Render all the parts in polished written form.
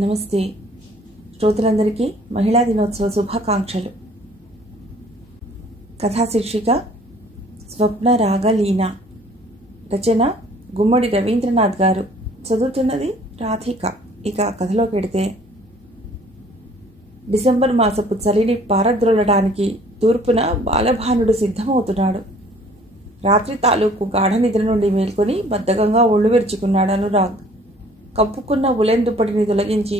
నమస్తే శ్రోతలందరికీ మహిళా దినోత్సవ శుభాకాంక్షలు. కథా శీర్షిక స్వప్న రాగలీన. రచన గుమ్మడి రవీంద్రనాథ్ గారు. చదువుతున్నది రాధిక. ఇక కథలోకి వెడితే, డిసెంబర్ మాసపు చలిని పారద్రోలడానికి తూర్పున బాలభానుడు సిద్ధమవుతున్నాడు. రాత్రి తాలూకు గాఢ నిద్ర నుండి మేల్కొని బద్ధకంగా ఒళ్ళు విరుచుకున్నాడు అనురాగ్. కప్పుకున్న ఉలెన్ దుప్పటిని తొలగించి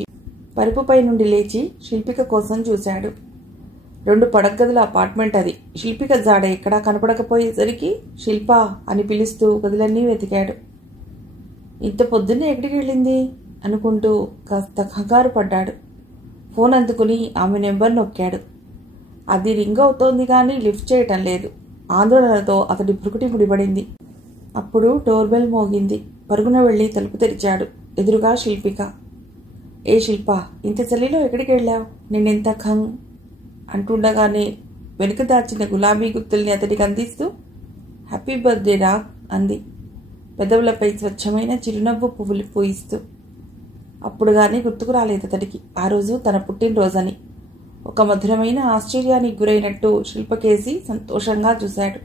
పరుపుపై నుండి లేచి శిల్పిక కోసం చూశాడు. 2 పడగ్గదుల అపార్ట్మెంట్ అది. శిల్పిక జాడ ఎక్కడా కనపడకపోయేసరికి శిల్ప అని పిలుస్తూ గదులన్నీ వెతికాడు. ఇంత పొద్దున్నే ఎక్కడికి వెళ్ళింది అనుకుంటూ కాస్త కంగారు పడ్డాడు. ఫోన్ అందుకుని ఆమె నెంబర్ నొక్కాడు. అది రింగ్ అవుతోంది కానీ లిఫ్ట్ చేయటం లేదు. ఆందోళనతో అతడి భృకుటి ముడిపడింది. అప్పుడు డోర్ బెల్ మోగింది. పరుగున వెళ్లి తలుపు తెరిచాడు. ఎదురుగా శిల్పిక. ఏ శిల్ప, ఇంత చలిలో ఎక్కడికి వెళ్ళావు? నేనెంత ఖంగ్ అంటుండగానే వెనుక దాచిన గులాబీ గుత్తుల్ని అతడికి అందిస్తూ హ్యాపీ బర్త్డే రా అంది, పెదవులపై స్వచ్ఛమైన చిరునవ్వు పువ్వులు పూయిస్తూ. అప్పుడు కానీ గుర్తుకు రాలేదు అతడికి ఆ రోజు తన పుట్టినరోజని. ఒక మధురమైన ఆశ్చర్యానికి గురైనట్టు శిల్పకేసి సంతోషంగా చూశాడు.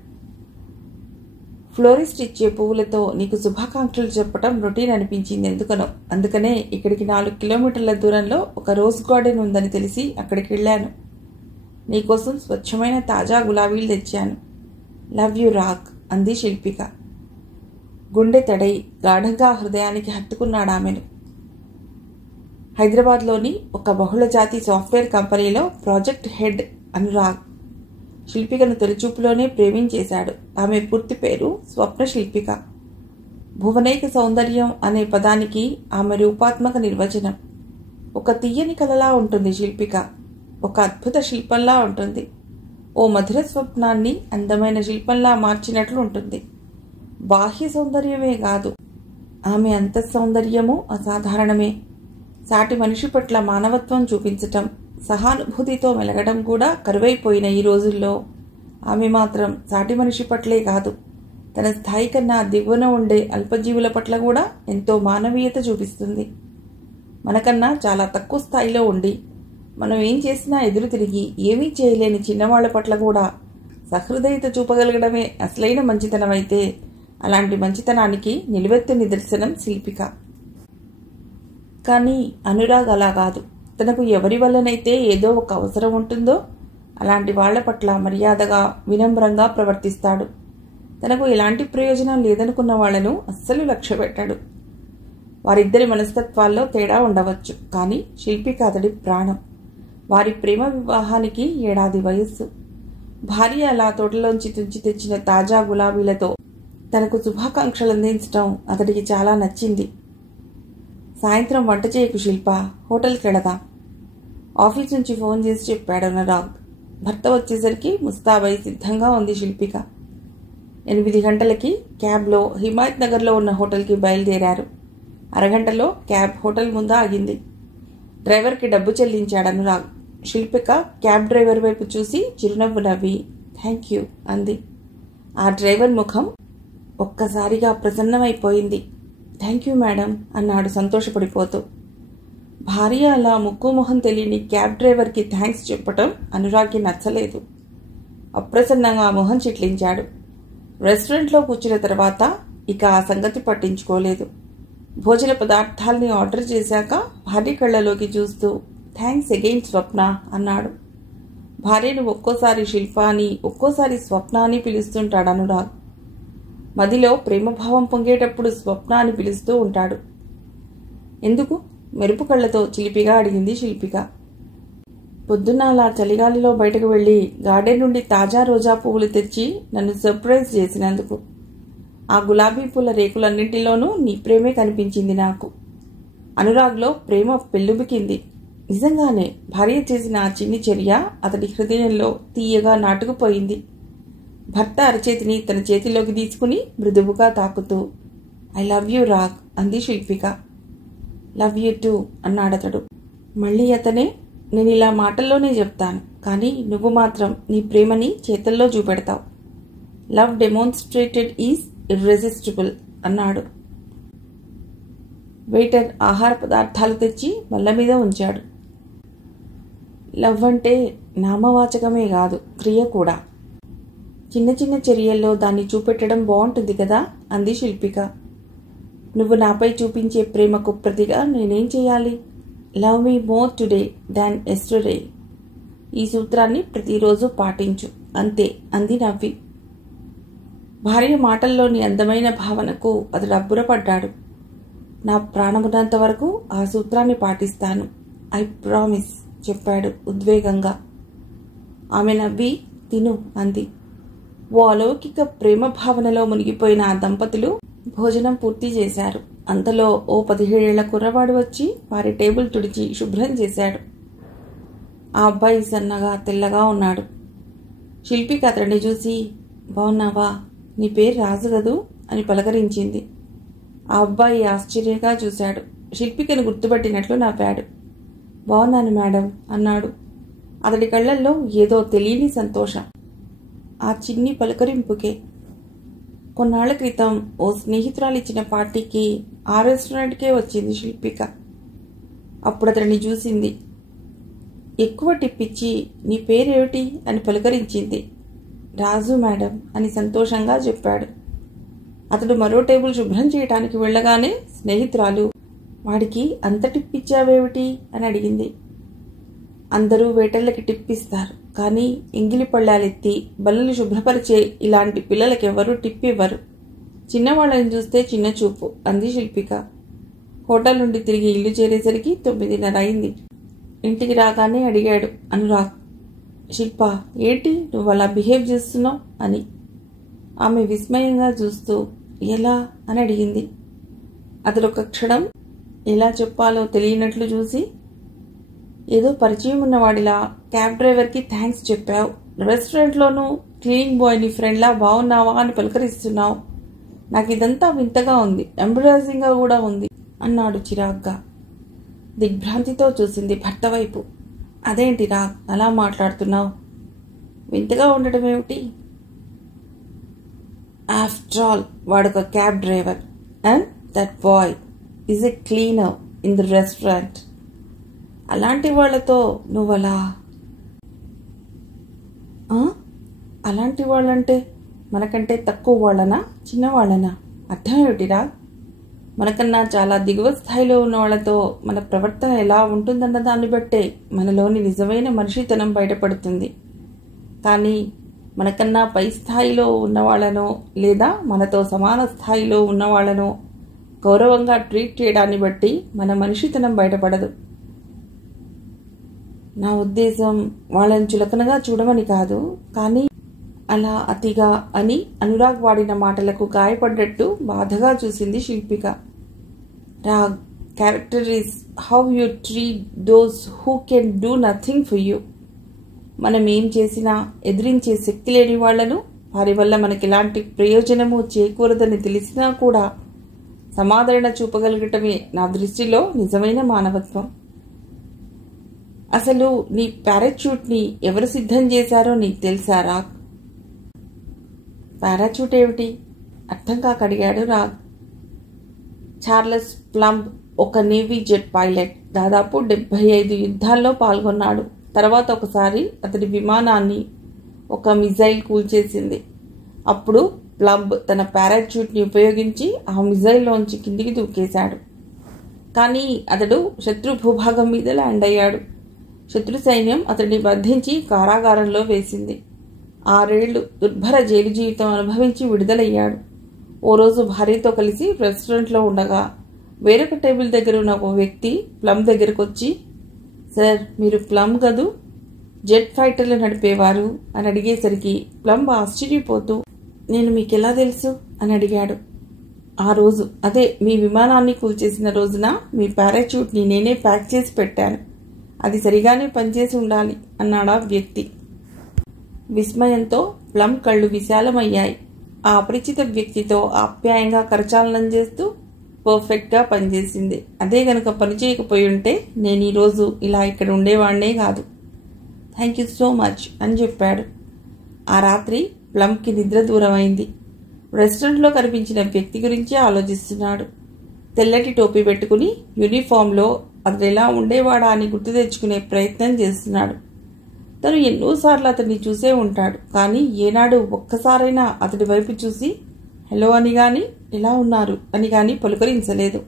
ఫ్లోరిస్ట్ ఇచ్చే పువ్వులతో నీకు శుభాకాంక్షలు చెప్పటం రొటీన్ అనిపించింది ఎందుకనో. అందుకనే ఇక్కడికి 4 కిలోమీటర్ల దూరంలో ఒక రోజ్ గార్డెన్ ఉందని తెలిసి అక్కడికి వెళ్ళాను. నీకోసం స్వచ్ఛమైన తాజా గులాబీలు తెచ్చాను. లవ్ యూ రాగ్ అంది శిల్పిక. గుండె తడై గాఢంగా హృదయానికి హత్తుకున్నాడు ఆమెను. హైదరాబాద్లోని ఒక బహుళజాతి సాఫ్ట్వేర్ కంపెనీలో ప్రాజెక్ట్ హెడ్ అనురాగ్. శిల్పికను తొలిచూపులోనే ప్రేమించేశాడు. ఆమె పూర్తి పేరు స్వప్న శిల్పిక. భువనైక సౌందర్యం అనే పదానికి ఆమె రూపాత్మక నిర్వచనం. ఒక తీయని కలలా ఉంటుంది శిల్పిక. ఒక అద్భుత శిల్పంలా ఉంటుంది. ఓ మధుర స్వప్నాన్ని అందమైన శిల్పంలా మార్చినట్లు ఉంటుంది. బాహ్య సౌందర్యమే కాదు, ఆమె అంతఃసౌందర్యము అసాధారణమే. సాటి మనిషి పట్ల మానవత్వం చూపించటం, సహానుభూతితో మెలగడం కూడా కరువైపోయిన ఈ రోజుల్లో ఆమె మాత్రం సాటి మనిషి పట్లే కాదు, తన స్థాయి కన్నా దిగువన ఉండే అల్పజీవుల పట్ల కూడా ఎంతో మానవీయత చూపిస్తుంది. మనకన్నా చాలా తక్కువ స్థాయిలో ఉండి మనం ఏం చేసినా ఎదురు తిరిగి ఏమీ చేయలేని చిన్నవాళ్ల పట్ల కూడా సహృదయత చూపగలగడమే అసలైన మంచితనమైతే, అలాంటి మంచితనానికి నిలువెత్తు నిదర్శనం శిల్పిక. కానీ అనురాగ్ అలా కాదు. తనకు ఎవరి వల్లనైతే ఏదో ఒక అవసరం ఉంటుందో అలాంటి వాళ్ల పట్ల మర్యాదగా వినమ్రంగా ప్రవర్తిస్తాడు. తనకు ఎలాంటి ప్రయోజనం లేదనుకున్న వాళ్లను అస్సలు లక్ష్య పెట్టాడు. వారిద్దరి మనస్తత్వాల్లో తేడా ఉండవచ్చు, కానీ శిల్పిక అతడి ప్రాణం. వారి ప్రేమ వివాహానికి 1 ఏడాది వయస్సు. భార్య అలా తోటలోంచి తుంచి తెచ్చిన తాజా గులాబీలతో తనకు శుభాకాంక్షలు అందించడం అతడికి చాలా నచ్చింది. సాయంత్రం వంట చేయకు శిల్ప, హోటల్కి వెళదాం. ఆఫీస్ నుంచి ఫోన్ చేసి చెప్పాడు అనురాగ్. భర్త వచ్చేసరికి ముస్తాబై సిద్ధంగా ఉంది శిల్పిక. 8 గంటలకి క్యాబ్లో హిమాయత్ నగర్లో ఉన్న హోటల్కి బయలుదేరారు. అరగంటలో క్యాబ్ హోటల్ ముందు ఆగింది. డ్రైవర్కి డబ్బు చెల్లించాడు అనురాగ్. శిల్పిక క్యాబ్ డ్రైవర్ వైపు చూసి చిరునవ్వు నవ్వి థ్యాంక్ యూ అంది. ఆ డ్రైవర్ ముఖం ఒక్కసారిగా ప్రసన్నమైపోయింది. థ్యాంక్ యూ మేడం అన్నాడు సంతోషపడిపోతూ. భార్య అలా ముక్కు మొహం తెలియని క్యాబ్ డ్రైవర్కి థ్యాంక్స్ చెప్పటం అనురాగ్కి నచ్చలేదు. అప్రసన్నంగా మొహం చిట్లించాడు. రెస్టారెంట్లో కూర్చున్న తర్వాత ఇక ఆ సంగతి పట్టించుకోలేదు. భోజన పదార్థాల్ని ఆర్డర్ చేశాక భార్య కళ్ళలోకి చూస్తూ థ్యాంక్స్ అగైన్ స్వప్న అన్నాడు. భార్యను ఒక్కోసారి శిల్ప అని ఒక్కోసారి స్వప్న అని పిలుస్తుంటాడు అనురాగ్. మదిలో ప్రేమభావం పొంగేటప్పుడు స్వప్న అని పిలుస్తూ ఉంటాడు. ఎందుకు? మెరుపు కళ్లతో చిలిపిగా అడిగింది శిల్పిక. పొద్దున్న అలా చలిగాలిలో బయటకు వెళ్లి గార్డెన్ నుండి తాజా రోజా పువ్వులు తెచ్చి నన్ను సర్ప్రైజ్ చేసినందుకు. ఆ గులాబీ పూల రేకులన్నింటిలోనూ నీ ప్రేమే కనిపించింది నాకు. అనురాగ్లో ప్రేమ పెల్లుబికింది. నిజంగానే భార్య చేసిన ఆ చిన్ని చర్య అతడి హృదయంలో తీయగా నాటుకుపోయింది. భర్త అరచేతిని తన చేతిలోకి తీసుకుని మృదువుగా తాకుతూ ఐ లవ్ యూ రాగ్ అంది శిల్పిక. లవ్ యూ టూ అన్నాడతడు. మళ్ళీ అతనే నేను ఇలా మాటల్లోనే చెప్తాను, కానీ నువ్వు మాత్రం నీ ప్రేమని చేతల్లో చూపెడతావు. లవ్ డెమోన్స్ట్రేటెడ్ ఈజ్ ఇర్రెసిస్టిబుల్ అన్నాడు. వెయిటర్ ఆహార పదార్థాలు తెచ్చి బల్ల మీద ఉంచాడు. లవ్ అంటే నామవాచకమే కాదు, క్రియ కూడా. చిన్న చిన్న చర్యల్లో దాన్ని చూపెట్టడం బాగుంటుంది కదా అంది శిల్పిక. నువ్వు నాపై చూపించే ప్రేమకు ప్రతిగా నేనేం చేయాలి? Love me more today than yesterday. ఈ సూత్రాన్ని ప్రతిరోజు పాటించు అంతే అంది నవ్వి. భార్య మాటల్లోని అందమైన భావనకు అతడు అబ్బురపడ్డాడు. నా ప్రాణమున్నంత వరకు ఆ సూత్రాన్ని పాటిస్తాను, ఐ ప్రామిస్ చెప్పాడు ఉద్వేగంగా. ఆమె నవ్వి తిను అంది. ఓ అలౌకిక ప్రేమ భావనలో మునిగిపోయిన ఆ దంపతులు భోజనం పూర్తి చేశారు. అంతలో ఓ 17 ఏళ్ల కుర్రవాడు వచ్చి వారి టేబుల్ తుడిచి శుభ్రం చేశాడు. ఆ అబ్బాయి సన్నగా తెల్లగా ఉన్నాడు. శిల్పిక అతడిని చూసి, బాగున్నావా, నీ పేరు రాజు కదూ అని పలకరించింది. ఆ అబ్బాయి ఆశ్చర్యంగా చూశాడు. శిల్పికను గుర్తుపట్టినట్లు నవ్వాడు. బాగున్నాను మేడం అన్నాడు. అతడి కళ్ళల్లో ఏదో తెలియని సంతోషం ఆ చిన్ని పలకరింపుకే. కొన్నాళ్ల క్రితం ఓ స్నేహితురాలిచ్చిన పార్టీకి ఆ రెస్టారెంట్కే వచ్చింది శిల్పిక. అప్పుడు అతడిని చూసింది. ఎక్కువ టిప్ ఇచ్చి నీ పేరేమిటి అని పలకరించింది. రాజు మేడం అని సంతోషంగా చెప్పాడు. అతడు మరో టేబుల్ శుభ్రం చేయటానికి వెళ్ళగానే స్నేహితురాలు, వాడికి అంత టిప్ ఇచ్చావేమిటి అని అడిగింది. అందరూ వేటర్లకి టిప్ ఇస్తారు, కానీ ఎంగిలి పళ్ళాలెత్తి బల్లలు శుభ్రపరిచే ఇలాంటి పిల్లలకెవ్వరూ టిప్ ఇవ్వరు. చిన్నవాళ్ళని చూస్తే చిన్న చూపు అంది శిల్పిక. హోటల్ నుండి తిరిగి ఇల్లు చేరేసరికి 9:30 అయింది. ఇంటికి రాగానే అడిగాడు అనురాగ్, శిల్ప ఏంటి నువ్వు అలా బిహేవ్ చేస్తున్నావు అని. ఆమె విస్మయంగా చూస్తూ ఎలా అని అడిగింది. అతడు ఒక క్షణం ఎలా చెప్పాలో తెలియనట్లు చూసి, ఏదో పరిచయం ఉన్నవాడిలా క్యాబ్ డ్రైవర్కి థ్యాంక్స్ చెప్పావు, రెస్టారెంట్లోనూ క్లీనింగ్ బాయ్ని ఫ్రెండ్లా బాగున్నావా అని పలకరిస్తున్నావు. నాకు ఇదంతా వింతగా ఉంది, ఎంబరాసింగ్గా కూడా ఉంది అన్నాడు చిరాగ్గా. దిగ్భ్రాంతితో చూసింది భర్త వైపు. అదేంటి రాగ్ అలా మాట్లాడుతున్నావు? వింతగా ఉండటం ఏమిటి? ఆఫ్టర్ ఆల్ వాడొక cab driver and that boy is a cleaner in the restaurant. అలాంటి వాళ్లతో నువ్వలా? అలాంటి వాళ్ళంటే మనకంటే తక్కువ వాళ్ళనా చిన్నవాళ్ళనా? అర్థం ఏమిటిరా? మనకన్నా చాలా దిగువ స్థాయిలో ఉన్న వాళ్ళతో మన ప్రవర్తన ఎలా ఉంటుందన్న దాన్ని బట్టే మనలోని నిజమైన మనిషితనం బయటపడుతుంది. కానీ మనకన్నా పై స్థాయిలో ఉన్నవాళ్లనో లేదా మనతో సమాన స్థాయిలో ఉన్నవాళ్లనో గౌరవంగా ట్రీట్ చేయడాన్ని బట్టి మన మనిషితనం బయటపడదు. నా ఉద్దేశం వాళ్ళని చులకనగా చూడమని కాదు, కానీ అలా అతిగా అని అనురాగ్ వాడిన మాటలకు గాయపడ్డట్టు బాధగా చూసింది Shilpika. Raag, character is how you treat those who can do nothing for you. మనం ఏం చేసినా ఎదిరించే శక్తి లేని వాళ్లను, వారి వల్ల మనకి ఎలాంటి ప్రయోజనము చేకూరదని తెలిసినా కూడా సమాదరణ చూపగలగటమే నా దృష్టిలో నిజమైన మానవత్వం. అసలు నీ పారాచూట్ని ఎవరు సిద్ధం చేశారో నీకు తెలుసా రాగ్? పారాచూట్ ఏమిటి? అర్థం కాక అడిగాడు రాగ్. చార్లెస్ ప్లంబ్ ఒక నేవీ జెట్ పైలట్. దాదాపు 75 యుద్ధాల్లో పాల్గొన్నాడు. తర్వాత ఒకసారి అతడి విమానాన్ని ఒక మిజైల్ కూల్చేసింది. అప్పుడు ప్లంబ్ తన పారాచూట్ని ఉపయోగించి ఆ మిజైల్లోంచి కిందికి దూకేశాడు. కానీ అతడు శత్రు భూభాగం మీద ల్యాండ్ అయ్యాడు. శత్రు సైన్యం అతడిని బంధించి కారాగారంలో వేసింది. 6 ఏళ్లు దుర్భర జైలు జీవితం అనుభవించి విడుదలయ్యాడు. ఓ రోజు భార్యతో కలిసి రెస్టారెంట్లో ఉండగా వేరొక టేబుల్ దగ్గర ఉన్న ఓ వ్యక్తి ప్లంబ్ దగ్గరకు వచ్చి, సార్ మీరు ప్లంబ్ కదూ, జెట్ ఫైటర్లు నడిపేవారు అని అడిగేసరికి ప్లంబ్ ఆశ్చర్యపోతూ, నేను మీకెలా తెలుసు అని అడిగాడు. ఆ రోజు, అదే మీ విమానాన్ని కూల్చేసిన రోజున మీ పారాచూట్ని నేనే ప్యాక్ చేసి పెట్టాను. అది సరిగానే పనిచేసి ఉండాలి అన్నాడా వ్యక్తి. విస్మయంతో ప్లంబ్ కళ్ళు విశాలమయ్యాయి. ఆ అపరిచిత వ్యక్తితో ఆప్యాయంగా కరచాలనం చేస్తూ పర్ఫెక్ట్గా పనిచేసింది. అదే గనక పనిచేయకపోయి ఉంటే నేను ఈరోజు ఇలా ఇక్కడ ఉండేవాళ్నే కాదు. థ్యాంక్ యూ సో మచ్ అని చెప్పాడు. ఆ రాత్రి ప్లంబ్కి నిద్ర దూరమైంది. రెస్టారెంట్లో కనిపించిన వ్యక్తి గురించి ఆలోచిస్తున్నాడు. తెల్లటి టోపీ పెట్టుకుని యూనిఫామ్లో అతడు ఎలా ఉండేవాడా అని గుర్తు తెచ్చుకునే ప్రయత్నం చేస్తున్నాడు. తను ఎన్నోసార్లు అతన్ని చూసే ఉంటాడు, కానీ ఏనాడు ఒక్కసారైనా అతడి వైపు చూసి హలో అని గాని ఎలా ఉన్నారు అని గాని పలుకరించలేదు.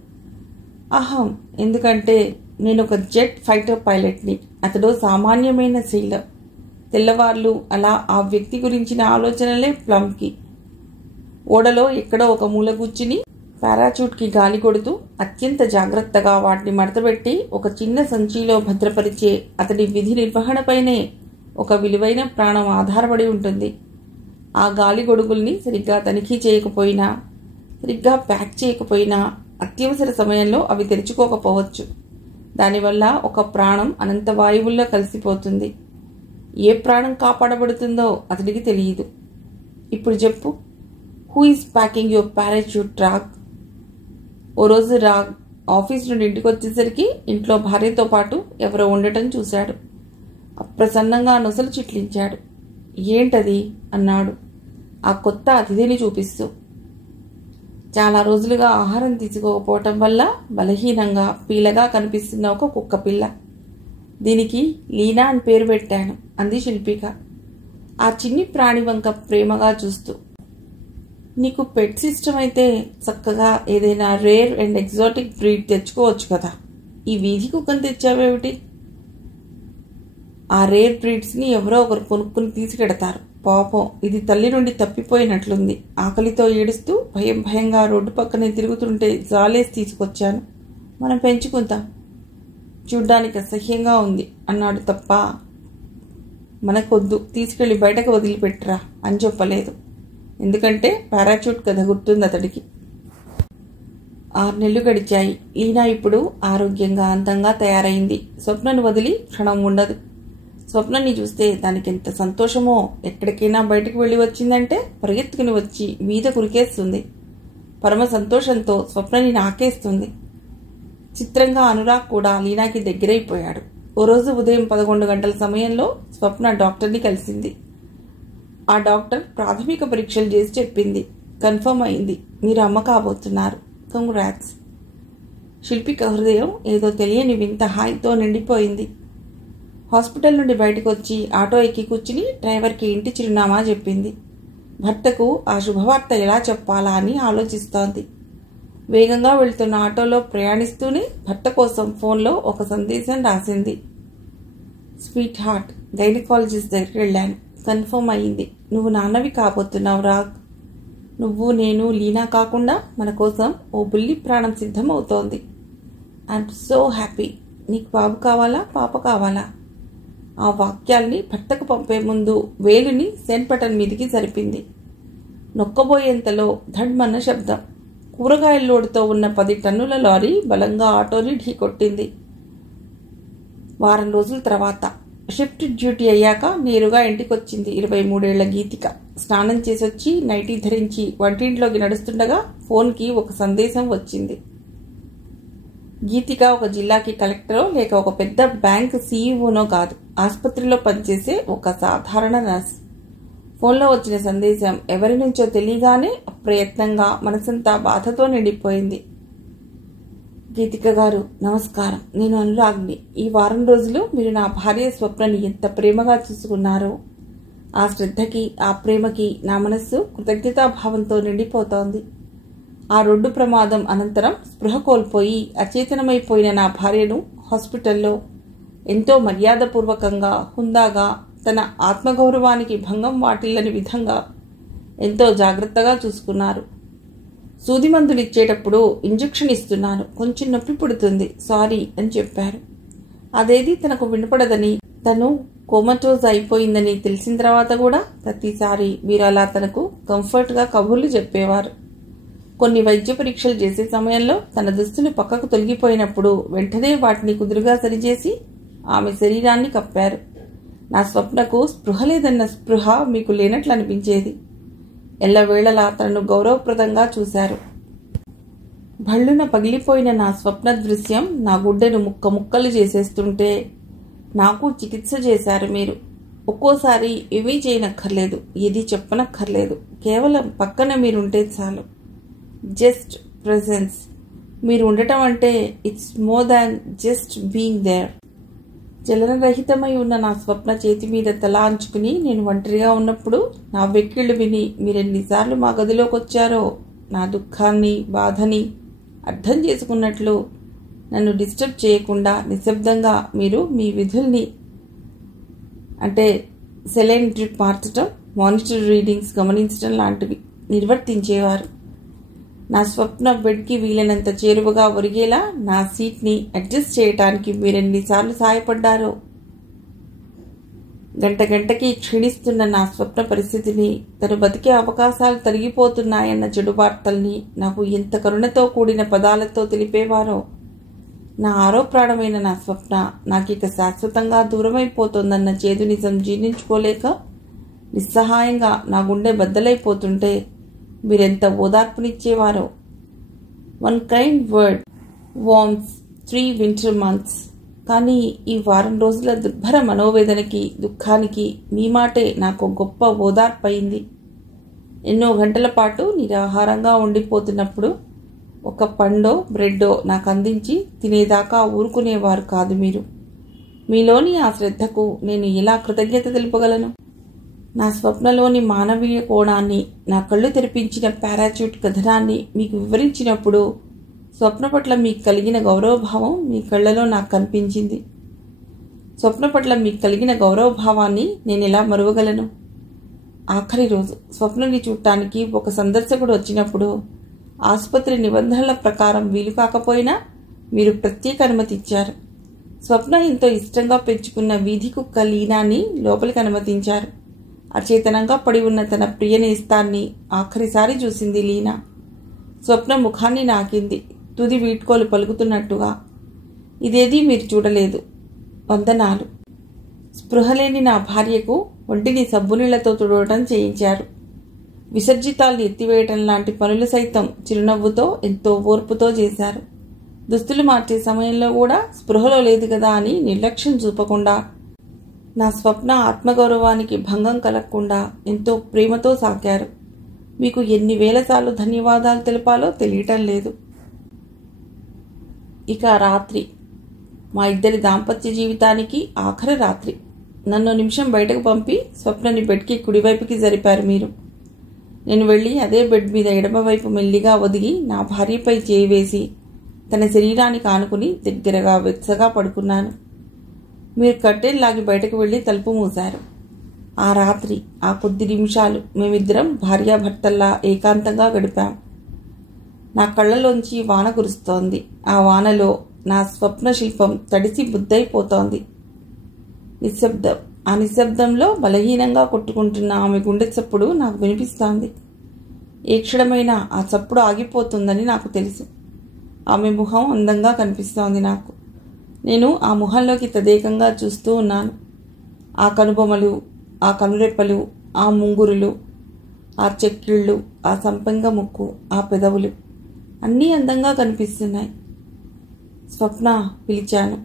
అహం, ఎందుకంటే నేను ఒక జెట్ ఫైటర్ పైలట్ని, అతడు సామాన్యమైన సీలర్. తెల్లవార్లు అలా ఆ వ్యక్తి గురించిన ఆలోచనలే ప్లంకి. ఓడలో ఎక్కడో ఒక మూల కూర్చుని పారాచూట్కి గాలి కొడుతూ అత్యంత జాగ్రత్తగా వాటిని మడతపెట్టి ఒక చిన్న సంచిలో భద్రపరిచే అతడి విధి నిర్వహణపైనే ఒక విలువైన ప్రాణం ఆధారపడి ఉంటుంది. ఆ గాలి గొడుగుల్ని సరిగ్గా తనిఖీ చేయకపోయినా, సరిగ్గా ప్యాక్ చేయకపోయినా అత్యవసర సమయంలో అవి తెరుచుకోకపోవచ్చు. దానివల్ల ఒక ప్రాణం అనంత వాయువుల్లో కలిసిపోతుంది. ఏ ప్రాణం కాపాడబడుతుందో అతడికి తెలియదు. ఇప్పుడు చెప్పు, who is packing your parachute Raag? ఓ రోజు రాగ్ ఆఫీస్ నుండి ఇంటికి వచ్చేసరికి ఇంట్లో భార్యతో పాటు ఎవరో ఉండటం చూశాడు. అప్రసన్నంగా నొసలు చిట్లించాడు. ఏంటది అన్నాడు ఆ కొత్త అతిథిని చూపిస్తూ. చాలా రోజులుగా ఆహారం తీసుకోకపోవటం వల్ల బలహీనంగా పీలగా కనిపిస్తున్న ఒక కుక్క పిల్ల. దీనికి లీనా అని పేరు పెట్టాను అంది శిల్పిక ఆ చిన్ని ప్రాణి వంక ప్రేమగా చూస్తూ. నీకు పెట్స్ ఇష్టమైతే చక్కగా ఏదైనా రేర్ అండ్ ఎగ్జాటిక్ బ్రీడ్ తెచ్చుకోవచ్చు కదా. ఈ వీధి కుక్కను తెచ్చావేమిటి? ఆ రేర్ బ్రీడ్స్ని ఎవరో ఒకరు కొనుక్కుని తీసుకెడతారు. పాపం ఇది తల్లి నుండి తప్పిపోయినట్లుంది. ఆకలితో ఏడుస్తూ భయంగా రోడ్డు పక్కనే తిరుగుతుంటే జాలేసి తీసుకొచ్చాను. మనం పెంచుకుందాం. చూడ్డానికి అసహ్యంగా ఉంది అన్నాడు తప్ప మనకొద్దు, తీసుకెళ్లి బయటకు వదిలిపెట్టరా అని చెప్పలేదు. ఎందుకంటే పారాచూట్ కథ గుర్తుంది అతడికి. 6 నెలలు గడిచాయి. లీనా ఇప్పుడు ఆరోగ్యంగా అందంగా తయారైంది. స్వప్నను వదిలి క్షణం ఉండదు. స్వప్నని చూస్తే దానికి ఎంత సంతోషమో. ఎక్కడికైనా బయటకు వెళ్ళి వచ్చిందంటే పరిగెత్తుకుని వచ్చి మీద కురికేస్తుంది. పరమ సంతోషంతో స్వప్నని నాకేస్తుంది. చిత్రంగా అనురాగ్ కూడా లీనాకి దగ్గరైపోయాడు. ఓ రోజు ఉదయం 11 గంటల సమయంలో స్వప్న డాక్టర్ని కలిసింది. ఆ డాక్టర్ ప్రాథమిక పరీక్షలు చేసి చెప్పింది. కన్ఫర్మ్ అయింది, మీరు అమ్మ కాబోతున్నారు. కంగ్రాట్స్. శిల్పిక హృదయం ఏదో తెలియని వింత హాయితో నిండిపోయింది. హాస్పిటల్ నుండి బయటకు వచ్చి ఆటో ఎక్కి కూర్చుని డ్రైవర్కి ఇంటి చిరునామా చెప్పింది. భర్తకు ఆ శుభవార్త ఎలా చెప్పాలా అని ఆలోచిస్తోంది. వేగంగా వెళ్తున్న ఆటోలో ప్రయాణిస్తూనే భర్త కోసం ఫోన్లో ఒక సందేశం రాసింది. స్వీట్ హార్ట్, గైనకాలజిస్ట్ దగ్గరికి వెళ్ళాను. కన్ఫర్మ్ అయ్యింది. నువ్వు నాన్నవి కాబోతున్నావు రాగ్. నువ్వు, నేను, లీనా కాకుండా మన కోసం ఓ బుల్లి ప్రాణం సిద్ధం అవుతోంది. I'm so happy. నీకు బాబు కావాలా, పాప కావాలా? ఆ వాక్యాల్ని భర్తకు పంపే ముందు వేలుని సెండ్ బటన్ మీదికి జరిపింది. నొక్కబోయేంతలో ధడ్మన్న శబ్దం. కూరగాయల లోడుతో ఉన్న 10 టన్నుల లారీ బలంగా ఆటోని ఢీకొట్టింది. వారం రోజుల తర్వాత షిఫ్ట్ డ్యూటీ అయ్యాక నేరుగా ఇంటికొచ్చింది 23 ఏళ్ల గీతిక. స్నానం చేసొచ్చి నైటీ ధరించి వంటింట్లోకి నడుస్తుండగా ఫోన్కి ఒక సందేశం వచ్చింది. గీతిక ఒక జిల్లాకి కలెక్టరో లేక ఒక పెద్ద బ్యాంక్ సీఈఓనో కాదు, ఆసుపత్రిలో పనిచేసే ఒక సాధారణ నర్స్. ఫోన్లో వచ్చిన సందేశం ఎవరి నుంచో తెలియగానే అప్రయత్నంగా మనసంతా బాధతో నిండిపోయింది. గీతిక గారు నమస్కారం, నేను అనురాగ్ని. ఈ వారం రోజులు మీరు నా భార్య స్వప్నని ఎంత ప్రేమగా చూసుకున్నారో ఆ శ్రద్ధకి, ఆ ప్రేమకి నా మనస్సు కృతజ్ఞతాభావంతో నిండిపోతోంది. ఆ రోడ్డు ప్రమాదం అనంతరం స్పృహ కోల్పోయి అచేతనమైపోయిన నా భార్యను హాస్పిటల్లో ఎంతో మర్యాదపూర్వకంగా, హుందాగా, తన ఆత్మగౌరవానికి భంగం వాటిల్లని విధంగా ఎంతో జాగ్రత్తగా చూసుకున్నారు. సూది మందులు ఇచ్చేటప్పుడు ఇంజెక్షన్ ఇస్తున్నాను, కొంచెం నొప్పి పుడుతుంది, సారీ అని చెప్పారు. అదేది తనకు వినపడదని, తను కోమటోజ్ అయిపోయిందని తెలిసిన తర్వాత కూడా ప్రతిసారి మీరు అలా తనకు కంఫర్ట్గా కబుర్లు చెప్పేవారు. కొన్ని వైద్య పరీక్షలు చేసే సమయంలో తన దుస్తులు పక్కకు తొలగిపోయినప్పుడు వెంటనే వాటిని కుదురుగా సరిచేసి ఆమె శరీరాన్ని కప్పారు. నా స్వప్నకు స్పృహ లేదన్న స్పృహ మీకు లేనట్లు అనిపించేది. ఎల్లవేళలా తనను గౌరవప్రదంగా చూశారు. భళ్ళున పగిలిపోయిన నా స్వప్న దృశ్యం నా గుడ్డెను ముక్కలు చేసేస్తుంటే నాకు చికిత్స చేశారు మీరు. ఒక్కోసారి ఏమీ చేయనక్కర్లేదు, ఏది చెప్పనక్కర్లేదు, కేవలం పక్కన మీరుంటే చాలు. Just presence. మీరు ఉండటం అంటే it's more than just being there. చలనరహితమై ఉన్న నా స్వప్న చేతి మీద తల అంచుకుని నేను ఒంటరిగా ఉన్నప్పుడు నా వెక్కిళ్ళు విని మీరెన్నిసార్లు మా గదిలోకి వచ్చారో, నా దుఃఖాన్ని బాధని అర్థం చేసుకున్నట్లు నన్ను డిస్టర్బ్ చేయకుండా నిశ్శబ్దంగా మీరు మీ విధుల్ని అంటే సెలైన్ డ్రిప్ మార్చడం, మానిటర్ రీడింగ్స్ గమనించడం లాంటివి నిర్వర్తించేవారు. నా స్వప్న బెడ్కి వీలైనంత చేరువగా ఒరిగేలా నా సీట్ని అడ్జస్ట్ చేయటానికి మీరెన్నిసార్లు సహాయపడ్డారో. గంట గంటకి క్షీణిస్తున్న నా స్వప్న పరిస్థితిని, తను బతికే అవకాశాలు తరిగిపోతున్నాయన్న చెడు వార్తల్ని నాకు ఎంత కరుణతో కూడిన పదాలతో తెలిపేవారో. నా ఆరో ప్రాణమైన నా స్వప్న నాకిక శాశ్వతంగా దూరమైపోతోందన్న చేదు నిజం జీర్ణించుకోలేక నిస్సహాయంగా నా గుండె బద్దలైపోతుంటే మీరెంత ఓదార్పునిచ్చేవారో. 1 kind word warms 3 winter months. కానీ ఈ వారం రోజుల దుర్భర మనోవేదనకి, దుఃఖానికి మీ మాటే నాకు గొప్ప ఓదార్పు అయింది. ఎన్నో గంటల పాటు నిరాహారంగా ఉండిపోతున్నప్పుడు ఒక పండో బ్రెడ్డో నాకు అందించి తినేదాకా ఊరుకునేవారు కాదు మీరు. మీలోని ఆ శ్రద్ధకు నేను ఎలా కృతజ్ఞత తెలుపగలను? నా స్వప్నలోని మానవీయ కోణాన్ని, నా కళ్ళు తెరిపించిన పారాచూట్ కథనాన్ని మీకు వివరించినప్పుడు స్వప్న పట్ల మీకు కలిగిన గౌరవభావం మీ కళ్ళలో నాకు కనిపించింది. స్వప్న పట్ల మీకు కలిగిన గౌరవభావాన్ని నేను ఎలా మరువగలను? ఆఖరి రోజు స్వప్నని చూడటానికి ఒక సందర్శకుడు వచ్చినప్పుడు ఆసుపత్రి నిబంధనల ప్రకారం వీలు కాకపోయినా మీరు ప్రత్యేక అనుమతి ఇచ్చారు. స్వప్న ఎంతో ఇష్టంగా పెంచుకున్న వీధి కుక్క లీనాని లోపలికి అనుమతించారు. అచేతనంగా పడి ఉన్న తన ప్రియ నేస్తాన్ని ఆఖరిసారి చూసింది లీనా. స్వప్న ముఖాన్ని నాకింది, తుది వీడ్కోలు పలుకుతున్నట్టుగా. ఇదేదీ మీరు చూడలేదు. వందనాలు. స్పృహలేని నా భార్యకు ఒంటిని సబ్బునీళ్లతో తుడవటం చేయించారు. విసర్జితాల్ని ఎత్తివేయటం లాంటి పనులు సైతం చిరునవ్వుతో ఎంతో ఓర్పుతో చేశారు. దుస్తులు మార్చే సమయంలో కూడా స్పృహలో లేదు కదా అని నిర్లక్ష్యం చూపకుండా, నా స్వప్న ఆత్మగౌరవానికి భంగం కలగకుండా ఎంతో ప్రేమతో సాగారు. మీకు ఎన్ని వేల సార్లు ధన్యవాదాలు తెలపాలో తెలియటం లేదు. ఇక రాత్రి, మా ఇద్దరి దాంపత్య జీవితానికి ఆఖరి రాత్రి. నన్ను నిమిషం బయటకు పంపి స్వప్నని బెడ్కి కుడివైపుకి జరిపారు మీరు. నేను వెళ్ళి అదే బెడ్ మీద ఎడమవైపు మెల్లిగా ఒదిగి నా భార్యపై చేయి వేసి తన శరీరానికి ఆనుకుని దగ్గరగా వెచ్చగా పడుకున్నాను. మీరు కట్టెలు లాగి బయటకు వెళ్ళి తలుపు మూశారు. ఆ రాత్రి, ఆ కొద్ది నిమిషాలు మేమిద్దరం భార్యాభర్తల్లా ఏకాంతంగా గడిపాం. నా కళ్ళలోంచి వాన కురుస్తోంది. ఆ వానలో నా స్వప్న శిల్పం తడిసి బుద్దైపోతోంది. నిశ్శబ్దం. ఆ నిశ్శబ్దంలో బలహీనంగా కొట్టుకుంటున్న ఆమె గుండె చప్పుడు నాకు వినిపిస్తోంది. ఏ క్షణమైనా ఆ చప్పుడు ఆగిపోతుందని నాకు తెలుసు. ఆమె ముఖం అందంగా కనిపిస్తోంది నాకు. నేను ఆ ముఖంలోకి తదేకంగా చూస్తూ ఉన్నాను. ఆ కనుబొమలు, ఆ కనురెప్పలు, ఆ ముంగురులు, ఆ చెక్కిళ్ళు, ఆ సంపెంగ ముక్కు, ఆ పెదవులు అన్నీ అందంగా కనిపిస్తున్నాయి. స్వప్న పిలిచాను.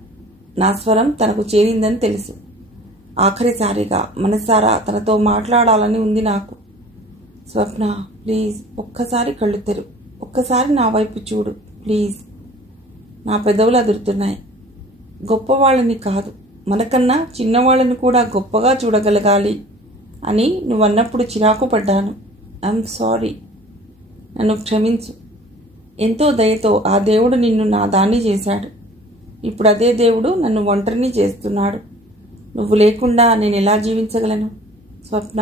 నా స్వరం తనకు చేరిందని తెలుసు. ఆఖరిసారిగా మనసారా తనతో మాట్లాడాలని ఉంది నాకు. స్వప్న, ప్లీజ్ ఒక్కసారి కళ్ళు తెరు, ఒక్కసారి నా వైపు చూడు ప్లీజ్. నా పెదవులు అదురుతున్నాయి. గొప్పవాళ్ళని కాదు, మనకన్నా చిన్నవాళ్ళని కూడా గొప్పగా చూడగలగాలి అని నువ్వన్నప్పుడు చిరాకు పడ్డాను. I'm sorry. నన్ను క్షమించు. ఎంతో దయతో ఆ దేవుడు నిన్ను నా దాన్ని చేశాడు. ఇప్పుడు అదే దేవుడు నన్ను ఒంటరిని చేస్తున్నాడు. నువ్వు లేకుండా నేను ఎలా జీవించగలను? స్వప్న.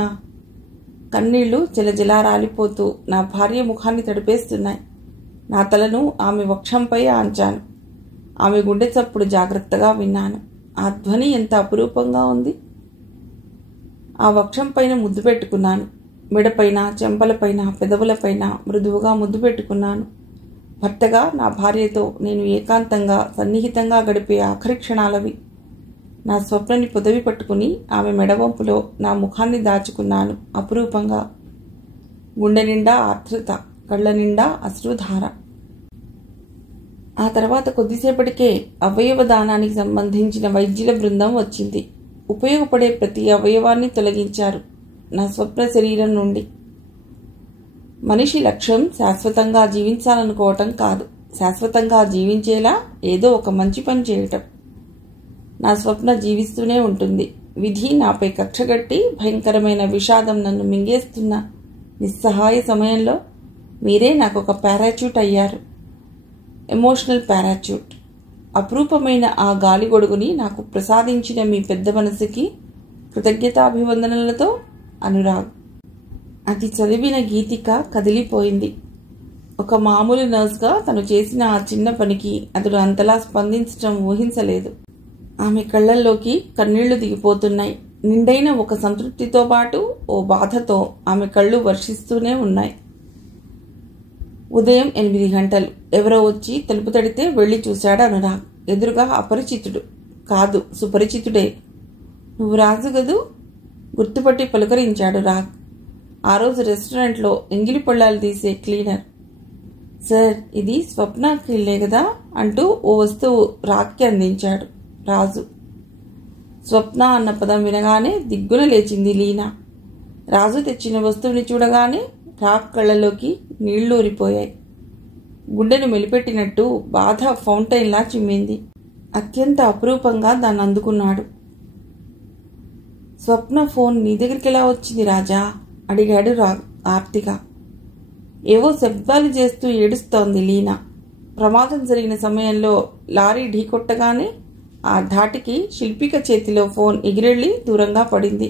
కన్నీళ్లు జలజలా రాలిపోతూ నా భార్య ముఖాన్ని తడిపేస్తున్నాయి. నా తలను ఆమె వక్షంపై ఆంచాను. ఆమె గుండె చప్పుడు జాగ్రత్తగా విన్నాను. ఆ ధ్వని ఎంత అపురూపంగా ఉంది. ఆ వక్షం పైన ముద్దు పెట్టుకున్నాను. మెడపైన, చెంపలపైన, పెదవులపైన మృదువుగా ముద్దు పెట్టుకున్నాను. భర్తగా నా భార్యతో నేను ఏకాంతంగా సన్నిహితంగా గడిపే ఆఖరి క్షణాలవి. నా స్వప్నని పొదవి పట్టుకుని ఆమె మెడవంపులో నా ముఖాన్ని దాచుకున్నాను అపురూపంగా. గుండె నిండా ఆర్ద్రత, కళ్ళ నిండా అశ్రుధార. ఆ తర్వాత కొద్దిసేపటికే అవయవ దానానికి సంబంధించిన వైద్యుల బృందం వచ్చింది. ఉపయోగపడే ప్రతి అవయవాన్ని తొలగించారు నా స్వప్న శరీరం నుండి. మనిషి లక్ష్యం శాశ్వతంగా జీవించాలనుకోవటం కాదు, శాశ్వతంగా జీవించేలా ఏదో ఒక మంచి పని చేయటం. నా స్వప్న జీవిస్తూనే ఉంటుంది. విధి నాపై కక్షగట్టి భయంకరమైన విషాదం నన్ను మింగేస్తున్న నిస్సహాయ సమయంలో మీరే నాకు ఒక పారాచ్యూట్ అయ్యారు. Emotional parachute. అపురూపమైన ఆ గాలి గొడుగుని నాకు ప్రసాదించిన మీ పెద్ద మనసుకి కృతజ్ఞతాభివందనలతో అనురాగ్. అది చదివిన గీతిక కదిలిపోయింది. ఒక మామూలు నర్స్గా తను చేసిన ఆ చిన్న పనికి అతడు అంతలా స్పందించటం ఊహించలేదు. ఆమె కళ్లల్లోకి కన్నీళ్లు దిగిపోతున్నాయి. నిండైన ఒక సంతృప్తితో పాటు ఓ బాధతో ఆమె కళ్ళు వర్షిస్తూనే ఉన్నాయి. ఉదయం 8 గంటలు. ఎవరో వచ్చి తలుపు తడితే వెళ్లి చూశాడు అనురాగ్. ఎదురుగా అపరిచితుడు కాదు, సుపరిచితుడే. నువ్వు రాజు గదు? గుర్తుపట్టి పలుకరించాడు రాగ్. ఆ రోజు రెస్టారెంట్లో ఎంగిలి పళ్ళాలు తీసే క్లీనర్. సార్, ఇది స్వప్నకి ఇల్లే కదా అంటూ ఓ వస్తువు రాగ్కి అందించాడు రాజు. స్వప్న అన్న పదం వినగానే దిగ్గున లేచింది లీనా. రాజు తెచ్చిన వస్తువుని చూడగానే రాగ్ కళ్ళలోకి నీళ్లూరిపోయాయి. గుండెను మెలిపెట్టినట్టు బాధ ఫౌంటైన్లా చిమ్మింది. అత్యంత అపురూపంగా దాన్ని అందుకున్నాడు. స్వప్న ఫోన్ నీ దగ్గరికి ఎలా వచ్చింది రాజా? అడిగాడు రాగ్ ఆర్తిగా. ఏవో శబ్దాలు చేస్తూ ఏడుస్తోంది లీనా. ప్రమాదం జరిగిన సమయంలో లారీ ఢీకొట్టగానే ఆ ధాటికి శిల్పిక చేతిలో ఫోన్ ఎగిరెళ్లి దూరంగా పడింది.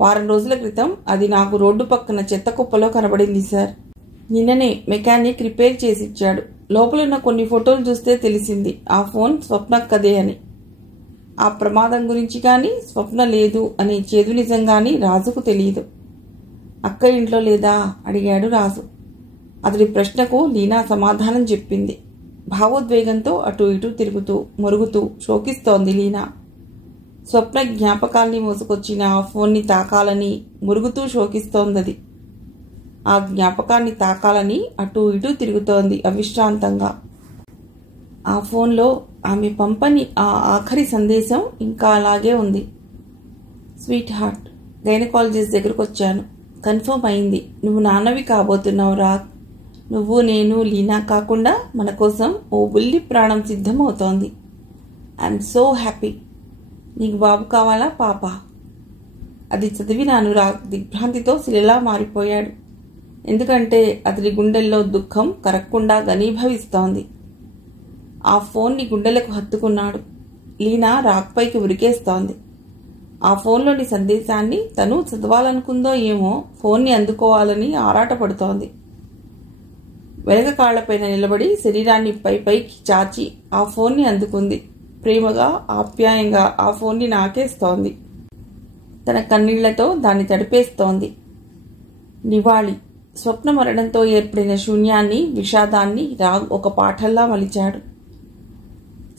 వారం రోజుల క్రితం అది నాకు రోడ్డు పక్కన చెత్త కుప్పలో కనబడింది సార్. నిన్ననే మెకానిక్ రిపేర్ చేసిచ్చాడు. లోపలున్న కొన్ని ఫోటోలు చూస్తే తెలిసింది ఆ ఫోన్ స్వప్నక్కదే అని. ఆ ప్రమాదం గురించి కానీ స్వప్న లేదు అని చేదు నిజం గాని రాజుకు తెలియదు. అక్క ఇంట్లో లేదా? అడిగాడు రాజు. అతడి ప్రశ్నకు లీనా సమాధానం చెప్పింది. భావోద్వేగంతో అటు ఇటు తిరుగుతూ మురుగుతూ శోకిస్తోంది లీనా. స్వప్న జ్ఞాపకాల్ని మోసుకొచ్చిన ఆ ఫోన్ని తాకాలని మురుగుతూ శోకిస్తోందది. ఆ జ్ఞాపకాన్ని తాకాలని అటు ఇటు తిరుగుతోంది అవిశ్రాంతంగా. ఆ ఫోన్లో ఆమె పంపని ఆ ఆఖరి సందేశం ఇంకా అలాగే ఉంది. స్వీట్ హార్ట్, గైనకాలజిస్ట్ దగ్గరకు వచ్చాను. కన్ఫర్మ్ అయింది. నువ్వు నాన్నవి కాబోతున్నావు రాగ్. నువ్వు, నేను, లీనా కాకుండా మన కోసం ఓ బుల్లి ప్రాణం సిద్ధమవుతోంది. I'm so happy. నీకు బాబు కావాలా పాప? అది చదివిన అనురాగ్ దిగ్భ్రాంతితో శిలలా మారిపోయాడు. ఎందుకంటే అతడి గుండెల్లో దుఃఖం కరక్కుండా ఘనీభవిస్తోంది. ఆ ఫోన్ని గుండెలకు హత్తుకున్నాడు. లీనా రాగ్పైకి ఉరికేస్తోంది. ఆ ఫోన్లోని సందేశాన్ని తను చదవాలనుకుందో ఏమో ఫోన్ని అందుకోవాలని ఆరాటపడుతోంది. వెనక కాళ్లపైన నిలబడి శరీరాన్ని పైకి చాచి ఆ ఫోన్ని అందుకుంది. ప్రేమగా ఆప్యాయంగా ఆ ఫోన్ని నాకేస్తోంది. తన కన్నీళ్లతో దాన్ని తడిపేస్తోంది. నివాళి. స్వప్న మరణంతో ఏర్పడిన శూన్యాన్ని, విషాదాన్ని రాగ్ ఒక పాఠంలా మలిచాడు.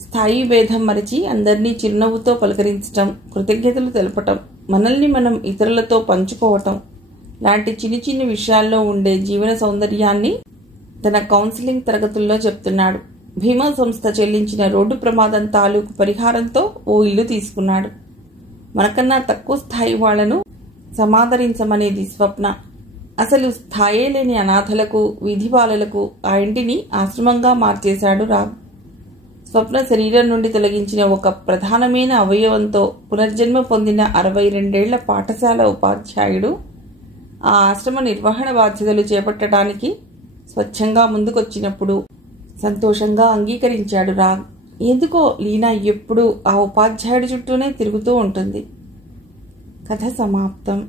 స్థాయి భేదం మరిచి అందరినీ చిరునవ్వుతో పలకరించటం, కృతజ్ఞతలు తెలపటం, మనల్ని మనం ఇతరులతో పంచుకోవటం లాంటి చిన్ని చిన్ని విషయాల్లో ఉండే జీవన సౌందర్యాన్ని తన కౌన్సిలింగ్ తరగతుల్లో చెప్తున్నాడు. భీమా సంస్థ చెల్లించిన రోడ్డు ప్రమాదం తాలూకు పరిహారంతో ఓ ఇల్లు తీసుకున్నాడు. మనకన్నా తక్కువ స్థాయి వాళ్లను సమాదరించమనేది స్వప్న. అసలు స్థాయే లేని అనాథలకు, వీధి బాలలకు ఆ ఇంటిని ఆశ్రమంగా మార్చేశాడు రాగ్. స్వప్న శరీరం నుండి తొలగించిన ఒక ప్రధానమైన అవయవంతో పునర్జన్మ పొందిన 62 పాఠశాల ఉపాధ్యాయుడు ఆ ఆశ్రమ నిర్వహణ బాధ్యతలు చేపట్టడానికి స్వచ్ఛంగా ముందుకొచ్చినప్పుడు సంతోషంగా అంగీకరించాడు రాగ్. ఎందుకో లీనా ఎప్పుడూ ఆ ఉపాధ్యాయుడి చుట్టూనే తిరుగుతూ ఉంటుంది. కథ సమాప్తం.